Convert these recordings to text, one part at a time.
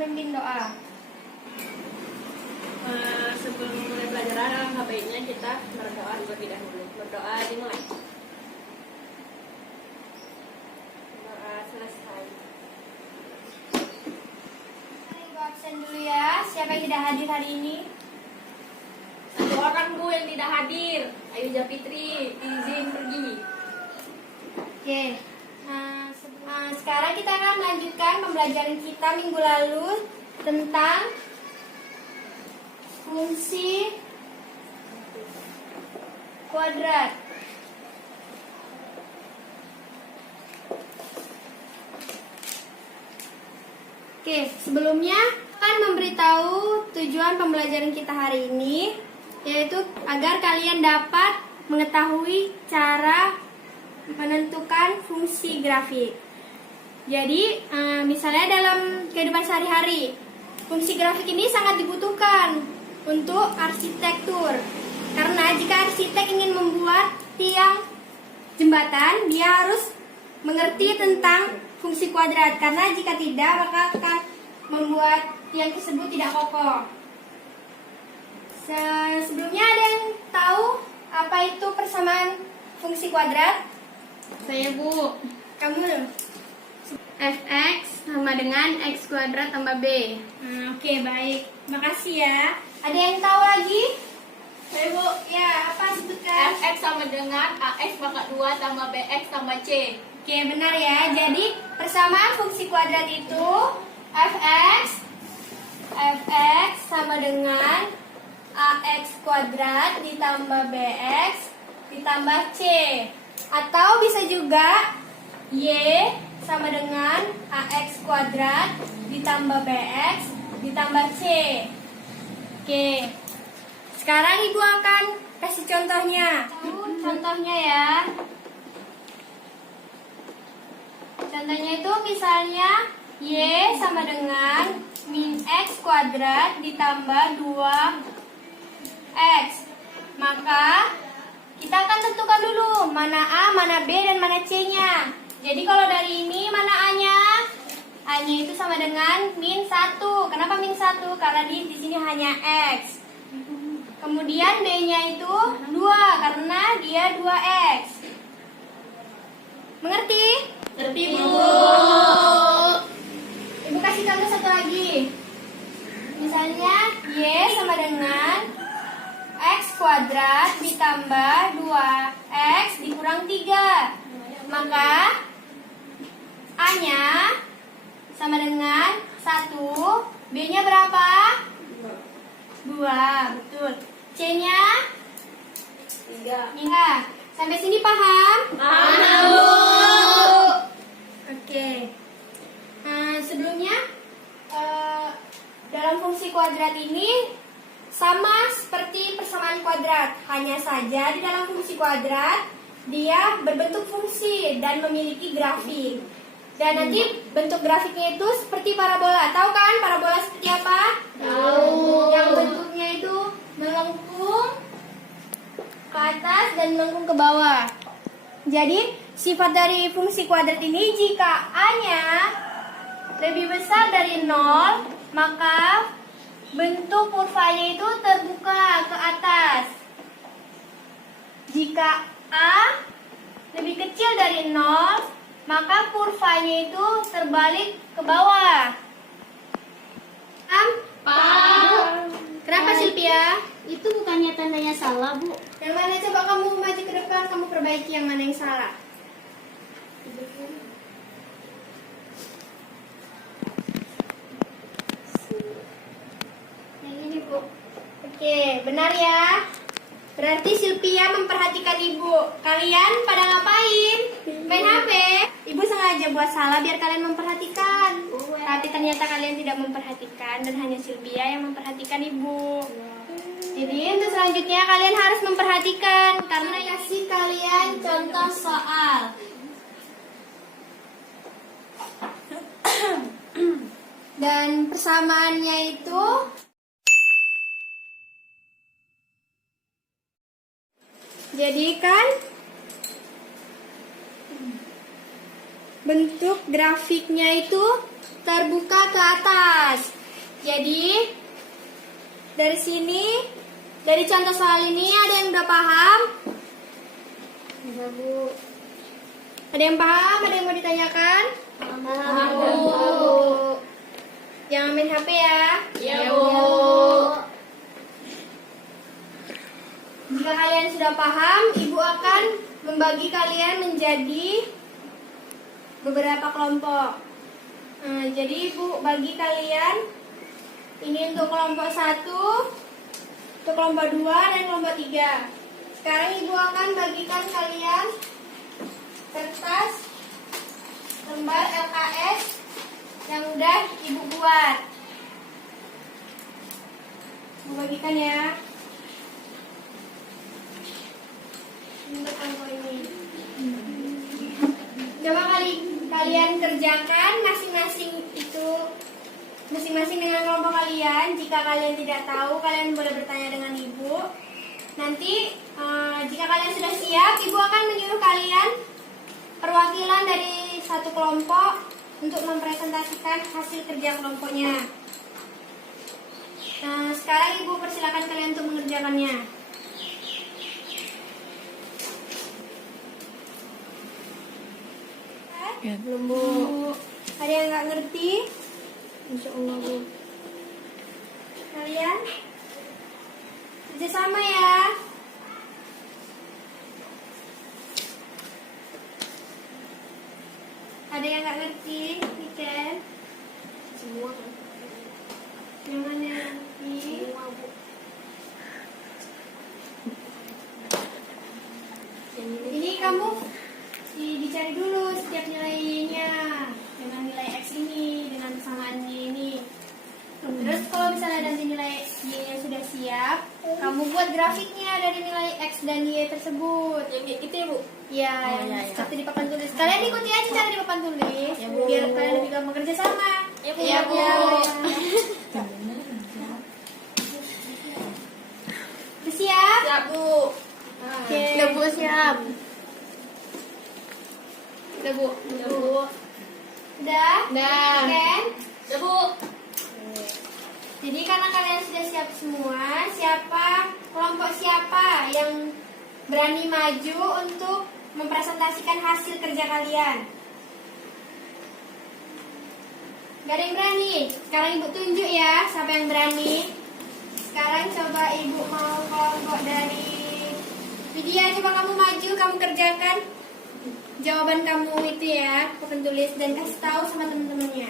memimpin doa. Sebelum mulai pelajaran, baiknya kita berdoa terlebih dahulu. Berdoa dimulai. Doa selesai. Ibu absen dulu ya. Siapa yang tidak hadir hari ini? Satu orang Bu yang tidak hadir. Ayu Japitri izin pergi. Oke. Sekarang kita akan melanjutkan pembelajaran kita minggu lalu tentang fungsi kuadrat. Oke, sebelumnya akan memberitahu tujuan pembelajaran kita hari ini, yaitu agar kalian dapat mengetahui cara menentukan fungsi grafik. Jadi, misalnya dalam kehidupan sehari-hari, fungsi grafik ini sangat dibutuhkan untuk arsitektur. Karena jika arsitek ingin membuat tiang jembatan, dia harus mengerti tentang fungsi kuadrat. Karena jika tidak, maka akan membuat tiang tersebut tidak kokoh. Sebelumnya ada yang tahu apa itu persamaan fungsi kuadrat? Saya Bu. Kamu? Fx sama dengan x kuadrat tambah b. Oke, baik. Makasih ya. Ada yang tahu lagi? Saya Bu. Ya, apa sebutkan? Fx sama dengan ax pangkat 2 tambah bx tambah c. Oke, benar ya. Jadi, persamaan fungsi kuadrat itu Fx sama dengan ax kuadrat ditambah bx ditambah c. Atau bisa juga y sama dengan ax kuadrat ditambah bx ditambah c. Oke. Sekarang Ibu akan kasih contohnya. Contohnya ya. Contohnya itu misalnya y sama dengan min x kuadrat ditambah 2x. Maka kita akan tentukan dulu mana A, mana B, dan mana C-nya. Jadi kalau dari ini mana A-nya? A-nya itu sama dengan min 1. Kenapa min 1? Karena di sini hanya X. Kemudian B-nya itu 2 karena dia 2X. Mengerti? Ngerti Bu. Ibu kasih contoh satu lagi. Misalnya Y sama dengan X kuadrat ditambah 2X dikurang 3. Maka A-nya sama dengan 1, B-nya berapa? 2, betul. C-nya? 3. Iya. Sampai sini paham? Paham Bu. Oke. Sebelumnya dalam fungsi kuadrat ini sama seperti persamaan kuadrat. Hanya saja di dalam fungsi kuadrat dia berbentuk fungsi dan memiliki grafik. Dan nanti bentuk grafiknya itu seperti parabola. Tahu kan parabola seperti apa? Tahu. Yang bentuknya itu melengkung ke atas dan melengkung ke bawah. Jadi sifat dari fungsi kuadrat ini, jika A-nya lebih besar dari 0, maka bentuk kurvanya itu terbuka ke atas. Jika A lebih kecil dari 0, maka kurvanya itu terbalik ke bawah. Paham. Kenapa Silvia? Itu bukannya tandanya salah, Bu. Yang mana? Coba kamu maju ke depan, kamu perbaiki yang mana yang salah. Yang ini, Bu. Oke, benar ya. Berarti Silvia memperhatikan Ibu. Kalian pada ngapain? Main HP? Ibu sengaja buat salah biar kalian memperhatikan. Tapi ternyata kalian tidak memperhatikan dan hanya Silvia yang memperhatikan Ibu. Jadi untuk selanjutnya kalian harus memperhatikan karena kasih kalian contoh soal. Dan persamaannya itu jadi kan bentuk grafiknya itu terbuka ke atas. Jadi dari sini, dari contoh soal ini ada yang udah paham? Bisa, Bu. Ada yang paham? Ada yang mau ditanyakan? Paham, Bu. Jangan main HP ya. Ya, Bu. Jika kalian sudah paham, Ibu akan membagi kalian menjadi beberapa kelompok. Jadi Ibu bagi kalian ini untuk kelompok 1, untuk kelompok 2 dan kelompok 3. Sekarang Ibu akan bagikan kalian kertas lembar LKS yang udah Ibu buat. Ibu bagikan ya. Untuk kelompok ini. Coba kalian kerjakan masing-masing dengan kelompok kalian. Jika kalian tidak tahu, kalian boleh bertanya dengan Ibu. Nanti jika kalian sudah siap, Ibu akan menyuruh kalian perwakilan dari satu kelompok untuk mempresentasikan hasil kerja kelompoknya. Sekarang Ibu persilakan kalian untuk mengerjakannya. Belum, Bu. Ada yang nggak ngerti? Insya Allah, Bu. Kalian kerjasama ya. Ada yang nggak ngerti? Weekend? Semua. Yang mana yang ngerti? Semua, Bu. Ini kamu dicari dulu setiap nilainya dengan nilai X ini, dengan persamaan ini. Terus kalau misalnya nanti nilai Y-nya sudah siap, kamu buat grafiknya dari nilai X dan Y tersebut. Yang kayak gitu ya, Bu? Ya, Oh, yang ya, ya. seperti di papan tulis. Kalian ikuti aja cara di papan tulis, Ya, Bu. biar kalian lebih gampang kerja sama. Ya, Bu. Ya, Bu. Udah siap? Siap, Bu. Oke. Udah, Bu, siap. Udah, Bu. Udah, Bu. Udah? Udah. Kan? Udah, Bu. Jadi karena kalian sudah siap semua, kelompok siapa yang berani maju untuk mempresentasikan hasil kerja kalian? Gak ada yang berani. Sekarang Ibu tunjuk ya siapa yang berani. Sekarang coba Ibu mau kelompok dari Widya, coba kamu maju, kamu kerjakan jawaban kamu itu ya, papan tulis dan kasih tahu sama teman-temannya.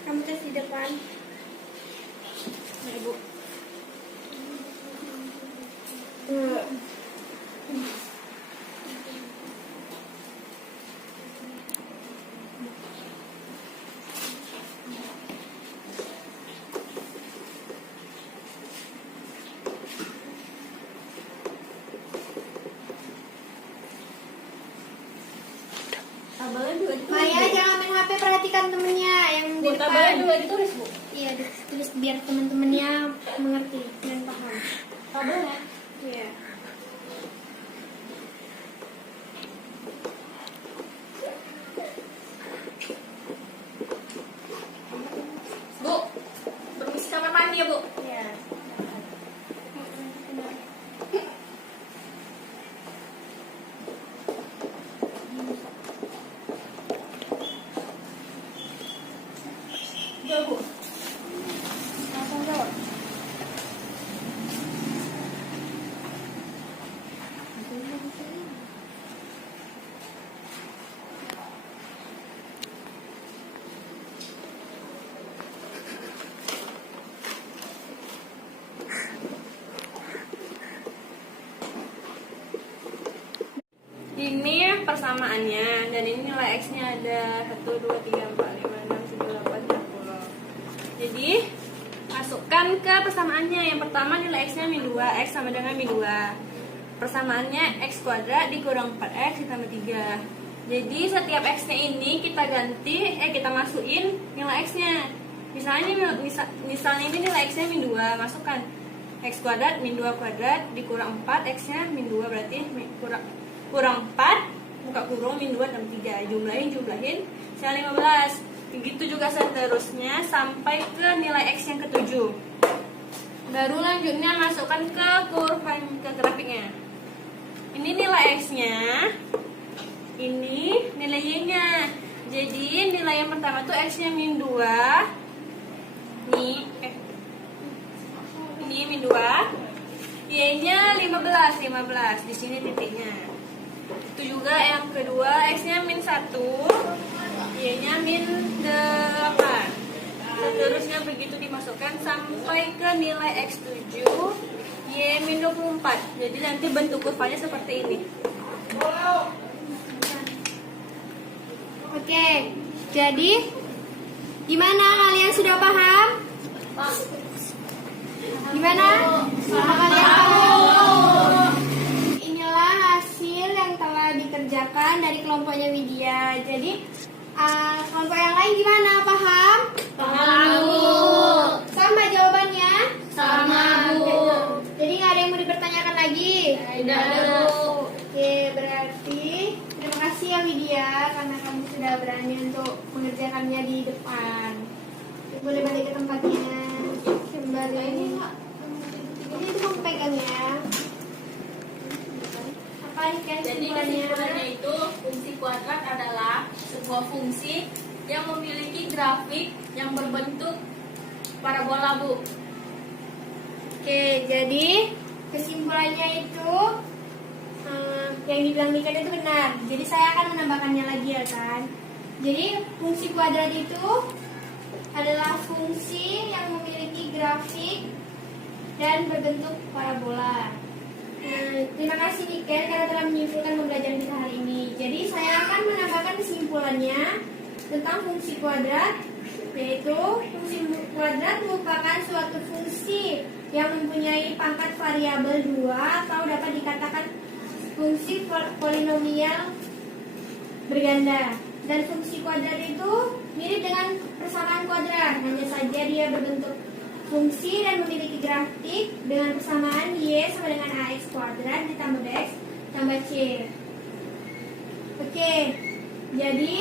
Kamu tes di depan. Ya, Bu. Tabelnya juga ditulis, Maya Bu. jangan main HP, perhatikan temennya yang di Bu, tabelnya depan. juga ditulis, Bu. Iya, ditulis biar teman-temannya mengerti dan paham. Tabelnya. Iya. Bu, permisi kamar mandi ya, Bu. Iya. Udah, Bu. Langsung jawab. Ini persamaannya dan ini nilai X-nya ada 1, 2, 3, 4, 5, 6, 7, 8, 10. Jadi masukkan ke persamaannya. Yang pertama nilai X-nya min 2, X sama dengan min 2. Persamaannya X kuadrat dikurang 4X ditambah 3. Jadi setiap X-nya ini kita kita masukin nilai X-nya. Misalnya ini nilai X-nya min 2, masukkan X kuadrat min 2 kuadrat dikurang 4, X-nya min 2 berarti kurang 4 buka kurung min 2 tambah 3, jumlahin saya 15. Begitu juga seterusnya sampai ke nilai X yang ke-7. Baru lanjutnya masukkan ke kurva, ke grafiknya. Ini nilai X-nya, ini nilai Y-nya. Jadi nilai yang pertama tuh X-nya min 2. Ini min 2. Y-nya 15. Di sini titiknya. Itu juga yang kedua, X-nya min 1. Y-nya min 8. Seterusnya begitu dimasukkan sampai ke nilai X7, Y min 24. Jadi nanti bentuk kurvanya seperti ini. Oke, jadi gimana, kalian sudah paham? Gimana? Apa kalian paham? Inilah hasil yang telah dikerjakan dari kelompoknya Widya. Jadi kelompok yang lain gimana? Paham? Paham, Bu. Sama jawabannya? Sama, Bu. Jadi nggak ada yang mau dipertanyakan lagi? Tidak ada, Bu. Oke, berarti terima kasih ya Widya karena kamu sudah berani untuk mengerjakannya di depan. Boleh balik ke tempatnya. Kembali. Ini itu kamu pegang ya. Apa nih kan Jadi kesimpulannya itu fungsi kuadrat adalah sebuah fungsi yang memiliki grafik yang berbentuk parabola, Bu. Oke, jadi kesimpulannya itu yang dibilang Niken itu benar. Jadi saya akan menambahkannya lagi ya kan. Jadi fungsi kuadrat itu adalah fungsi yang memiliki grafik dan berbentuk parabola. Terima kasih Niken karena telah menyimpulkan pembelajaran kita hari ini. Jadi saya akan menambahkan kesimpulannya tentang fungsi kuadrat, yaitu fungsi kuadrat merupakan suatu fungsi yang mempunyai pangkat variabel 2 atau dapat dikatakan fungsi polinomial berganda. Dan fungsi kuadrat itu mirip dengan persamaan kuadrat, hanya saja dia berbentuk fungsi dan memiliki grafik dengan persamaan Y sama dengan AX kuadrat ditambah BX tambah C. Oke, jadi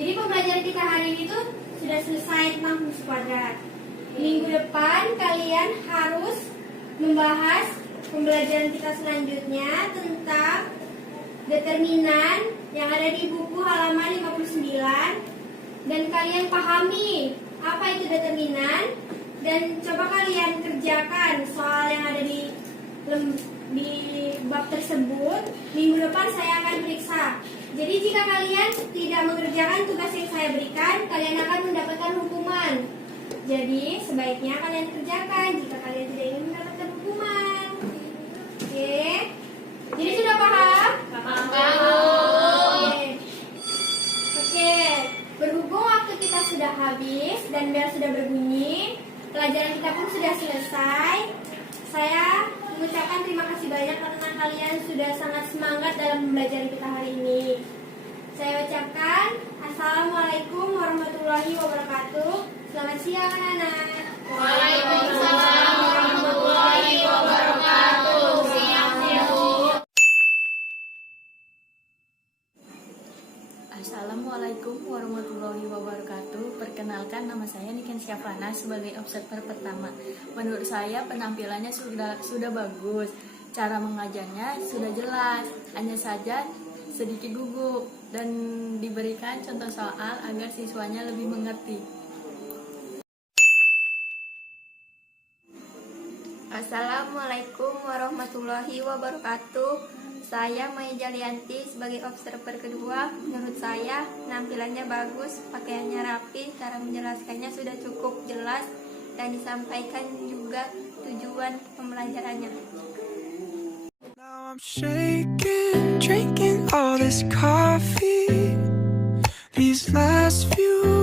jadi pembelajaran kita hari ini tuh sudah selesai tentang fungsi kuadrat. Minggu depan kalian harus membahas pembelajaran kita selanjutnya tentang determinan yang ada di buku halaman 59, dan kalian pahami apa itu determinan dan coba kalian kerjakan soal yang ada di bab tersebut. Minggu depan saya akan periksa. Jadi jika kalian tidak mengerjakan tugas yang saya berikan, kalian akan mendapatkan hukuman. Jadi sebaiknya kalian kerjakan jika kalian tidak ingin mendapatkan hukuman. Oke. Jadi sudah paham? Oke. Berhubung waktu kita sudah habis dan bel sudah berbunyi, pelajaran kita pun sudah selesai. Saya mengucapkan terima kasih banyak karena kalian sudah sangat semangat dalam pembelajaran kita hari ini. Saya ucapkan Assalamualaikum warahmatullahi wabarakatuh. Selamat siang anak-anak. Waalaikumsalam warahmatullahi wabarakatuh. Siang, Bu. Assalamualaikum warahmatullahi wabarakatuh. Perkenalkan, nama saya Niken Syafana sebagai observer pertama. Menurut saya penampilannya sudah bagus. Cara mengajarnya sudah jelas. Hanya saja sedikit gugup dan diberikan contoh soal agar siswanya lebih mengerti. Assalamualaikum warahmatullahi wabarakatuh. Saya Maya Jalianti sebagai observer kedua. Menurut saya penampilannya bagus, pakaiannya rapi, cara menjelaskannya sudah cukup jelas dan disampaikan juga tujuan pembelajarannya. Now I'm shaking, drinking all this coffee. These last few